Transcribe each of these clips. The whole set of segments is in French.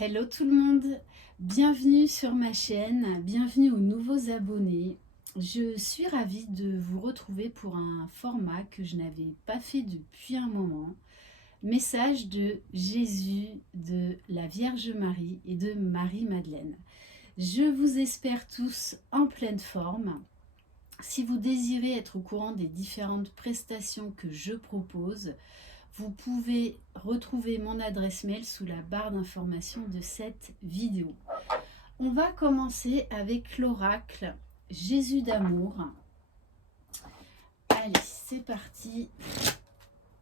Hello tout le monde, bienvenue sur ma chaîne, bienvenue aux nouveaux abonnés. Je suis ravie de vous retrouver pour un format que je n'avais pas fait depuis un moment. Message de Jésus, de la Vierge Marie et de Marie-Madeleine. Je vous espère tous en pleine forme. Si vous désirez être au courant des différentes prestations que je propose, vous pouvez retrouver mon adresse mail sous la barre d'information de cette vidéo. On va commencer avec l'oracle Jésus d'amour. Allez, c'est parti.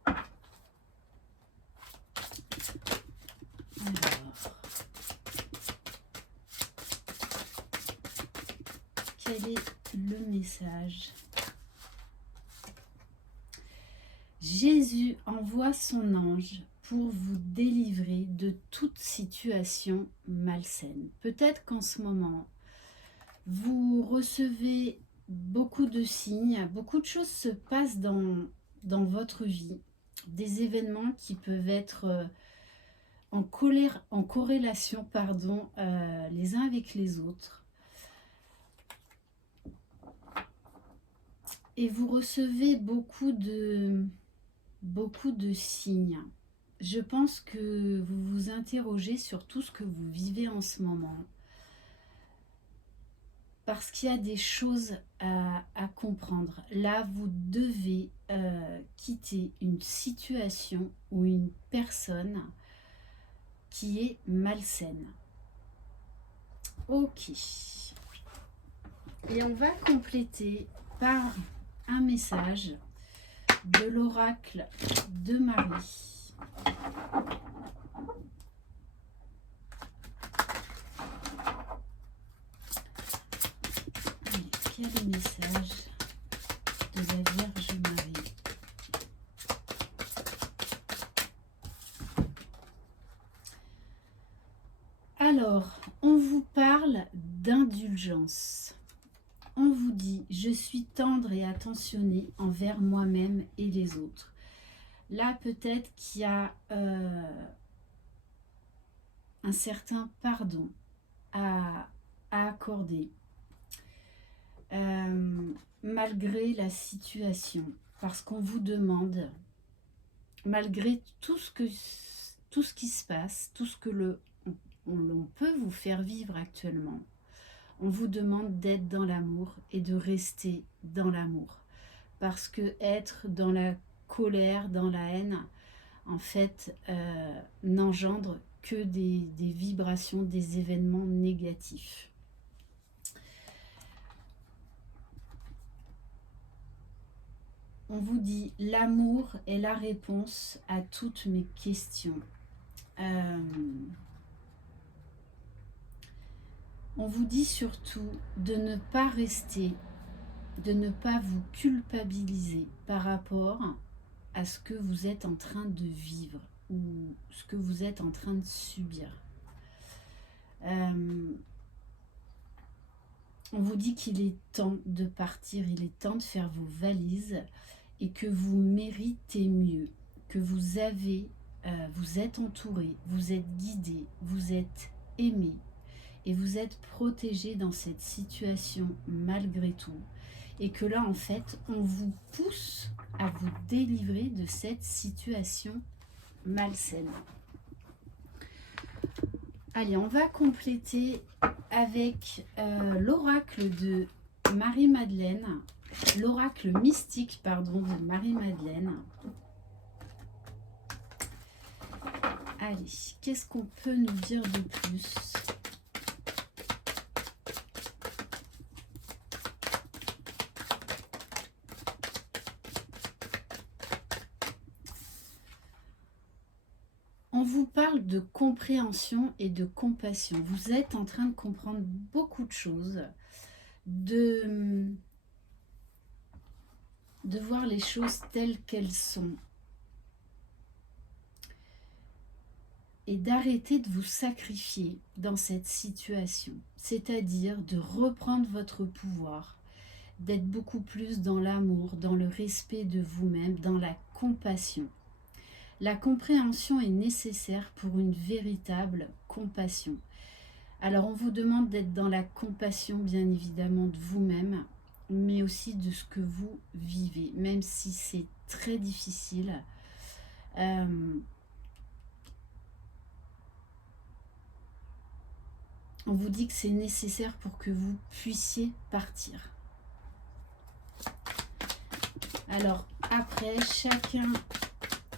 Alors, quel est le message? Jésus envoie son ange pour vous délivrer de toute situation malsaine. Peut-être qu'en ce moment, vous recevez beaucoup de signes, beaucoup de choses se passent dans votre vie, des événements qui peuvent être en corrélation les uns avec les autres. Et vous recevez beaucoup de signes. Je pense que vous vous interrogez sur tout ce que vous vivez en ce moment. Parce qu'il y a des choses à comprendre. Là, vous devez quitter une situation ou une personne qui est malsaine. Ok. Et on va compléter par un message de l'oracle de Marie. Allez, quel est le message de la Vierge Marie? Alors, on vous parle d'indulgence. On vous dit, je suis tendre et attentionné envers moi-même et les autres. Là, peut-être qu'il y a un certain pardon à accorder, malgré la situation, parce qu'on vous demande, malgré tout ce qui se passe, tout ce que l'on peut vous faire vivre actuellement, on vous demande d'être dans l'amour et de rester dans l'amour. Parce que être dans la colère, dans la haine, en fait, n'engendre que des vibrations, des événements négatifs. On vous dit, l'amour est la réponse à toutes mes questions. On vous dit surtout de ne pas rester, de ne pas vous culpabiliser par rapport à ce que vous êtes en train de vivre ou ce que vous êtes en train de subir. On vous dit qu'il est temps de partir, il est temps de faire vos valises et que vous méritez mieux, que vous êtes entouré, vous êtes guidé, vous êtes aimé et vous êtes protégé dans cette situation malgré tout. Et que là, en fait, on vous pousse à vous délivrer de cette situation malsaine. Allez, on va compléter avec l'oracle de Marie-Madeleine, l'oracle mystique, de Marie-Madeleine. Allez, qu'est-ce qu'on peut nous dire de plus ? On vous parle de compréhension et de compassion. Vous êtes en train de comprendre beaucoup de choses, de voir les choses telles qu'elles sont. Et d'arrêter de vous sacrifier dans cette situation. C'est-à-dire de reprendre votre pouvoir, d'être beaucoup plus dans l'amour, dans le respect de vous-même, dans la compassion. La compréhension est nécessaire pour une véritable compassion. Alors on vous demande d'être dans la compassion bien évidemment de vous-même, mais aussi de ce que vous vivez, même si c'est très difficile. On vous dit que c'est nécessaire pour que vous puissiez partir. Alors après, chacun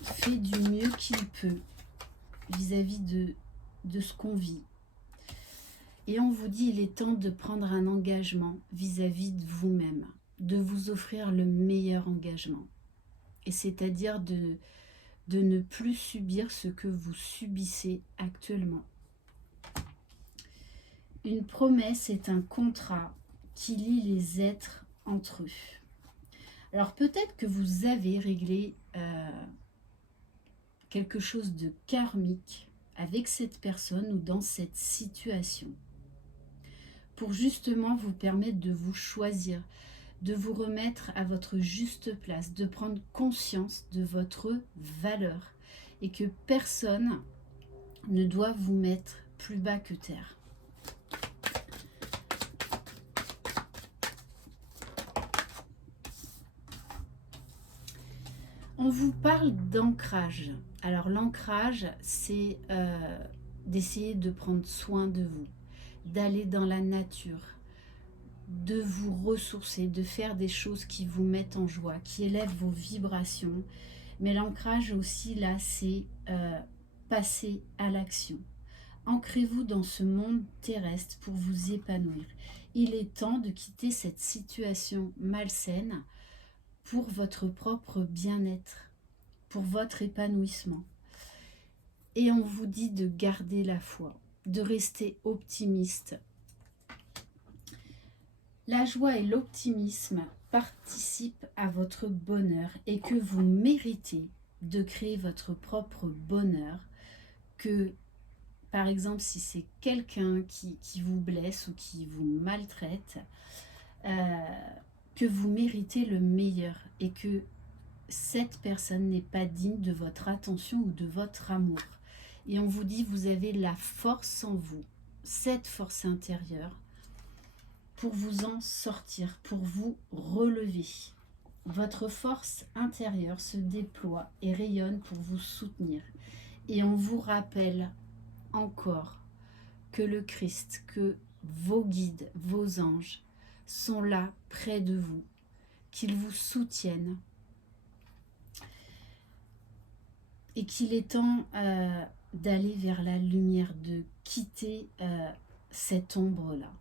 fait du mieux qu'il peut vis-à-vis de ce qu'on vit. Et on vous dit, il est temps de prendre un engagement vis-à-vis de vous-même, de vous offrir le meilleur engagement. Et c'est-à-dire de ne plus subir ce que vous subissez actuellement. Une promesse est un contrat qui lie les êtres entre eux. Alors peut-être que vous avez réglé quelque chose de karmique avec cette personne ou dans cette situation pour justement vous permettre de vous choisir, de vous remettre à votre juste place, de prendre conscience de votre valeur et que personne ne doit vous mettre plus bas que terre. On vous parle d'ancrage. Alors l'ancrage, c'est d'essayer de prendre soin de vous, d'aller dans la nature, de vous ressourcer, de faire des choses qui vous mettent en joie, qui élèvent vos vibrations. Mais l'ancrage aussi, là, c'est passer à l'action. Ancrez-vous dans ce monde terrestre pour vous épanouir. Il est temps de quitter cette situation malsaine pour votre propre bien-être, pour votre épanouissement. Et on vous dit de garder la foi, de rester optimiste. La joie et l'optimisme participent à votre bonheur et que vous méritez de créer votre propre bonheur, que par exemple si c'est quelqu'un qui vous blesse ou qui vous maltraite, que vous méritez le meilleur et que cette personne n'est pas digne de votre attention ou de votre amour. Et on vous dit, vous avez la force en vous, cette force intérieure, pour vous en sortir, pour vous relever. Votre force intérieure se déploie et rayonne pour vous soutenir. Et on vous rappelle encore que le Christ, que vos guides, vos anges sont là près de vous, qu'ils vous soutiennent et qu'il est temps d'aller vers la lumière, de quitter cette ombre-là.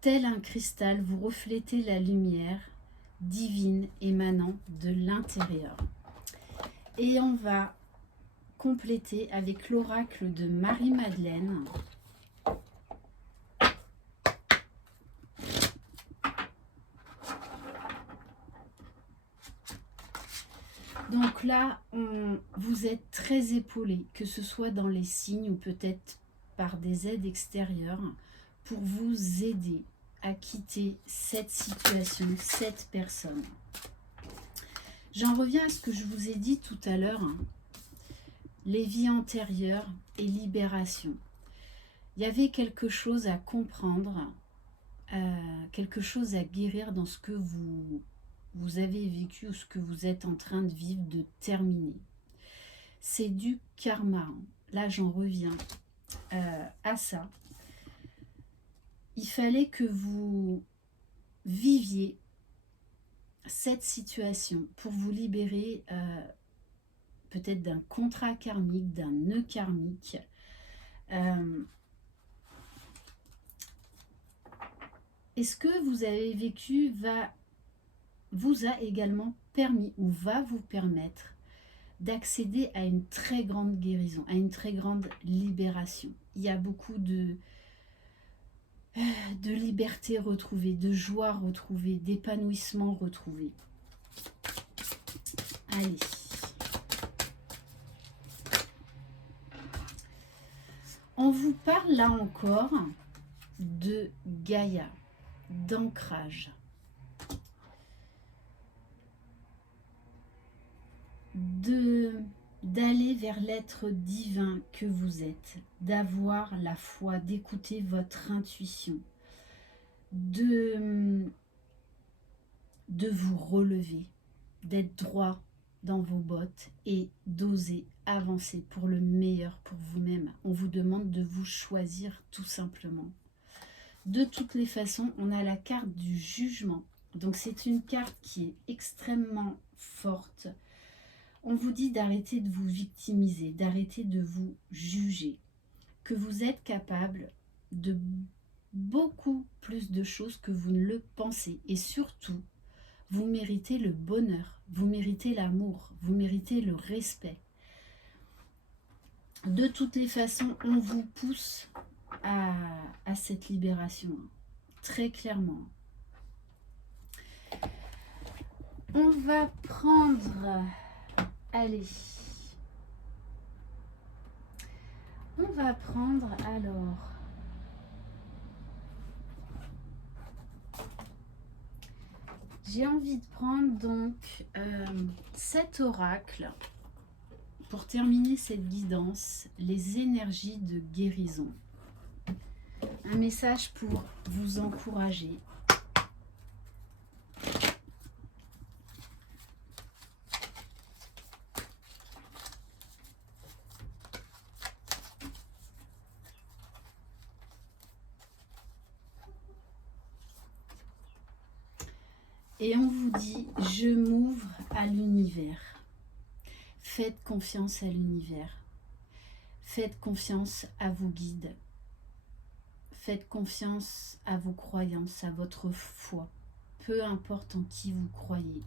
Tel un cristal, vous reflétez la lumière divine émanant de l'intérieur. Et on va compléter avec l'oracle de Marie-Madeleine. Donc là, vous êtes très épaulé, que ce soit dans les signes ou peut-être par des aides extérieures, pour vous aider à quitter cette situation, cette personne. J'en reviens à ce que je vous ai dit tout à l'heure, les vies antérieures et libération. Il y avait quelque chose à comprendre, quelque chose à guérir dans ce que vous avez vécu ou ce que vous êtes en train de vivre, de terminer. C'est du karma. Là, j'en reviens à ça. Il fallait que vous viviez cette situation pour vous libérer peut-être d'un contrat karmique, d'un nœud karmique. Et ce que vous avez vécu vous a également permis ou va vous permettre d'accéder à une très grande guérison, à une très grande libération. Il y a beaucoup de liberté retrouvée, de joie retrouvée, d'épanouissement retrouvé. Allez. On vous parle là encore de Gaïa, d'ancrage. d'aller vers l'être divin que vous êtes, d'avoir la foi, d'écouter votre intuition, de vous relever, d'être droit dans vos bottes et d'oser avancer pour le meilleur pour vous-même. On vous demande de vous choisir tout simplement. De toutes les façons, on a la carte du jugement. Donc c'est une carte qui est extrêmement forte. On vous dit d'arrêter de vous victimiser, d'arrêter de vous juger, que vous êtes capable de beaucoup plus de choses que vous ne le pensez. Et surtout, vous méritez le bonheur, vous méritez l'amour, vous méritez le respect. De toutes les façons, on vous pousse à cette libération, très clairement. On va prendre... Allez. On va prendre alors... J'ai envie de prendre donc 7 oracles pour terminer cette guidance, les énergies de guérison. Un message pour vous encourager. Et on vous dit, je m'ouvre à l'univers. Faites confiance à l'univers. Faites confiance à vos guides. Faites confiance à vos croyances, à votre foi. Peu importe en qui vous croyez.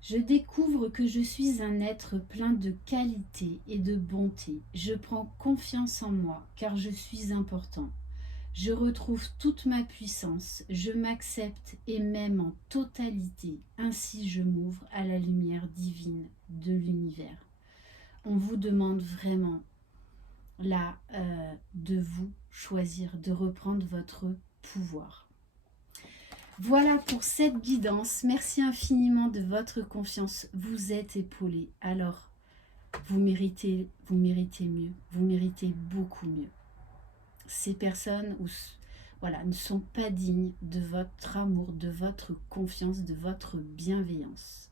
Je découvre que je suis un être plein de qualité et de bonté. Je prends confiance en moi car je suis important. Je retrouve toute ma puissance, je m'accepte et m'aime en totalité. Ainsi je m'ouvre à la lumière divine de l'univers. On vous demande vraiment là de vous choisir, de reprendre votre pouvoir. Voilà pour cette guidance. Merci infiniment de votre confiance. Vous êtes épaulés. Alors, vous méritez mieux. Vous méritez beaucoup mieux. Ces personnes voilà, ne sont pas dignes de votre amour, de votre confiance, de votre bienveillance.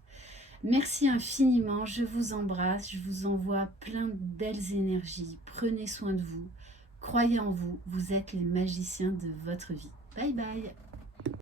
Merci infiniment, je vous embrasse, je vous envoie plein de belles énergies. Prenez soin de vous, croyez en vous, vous êtes les magiciens de votre vie. Bye bye.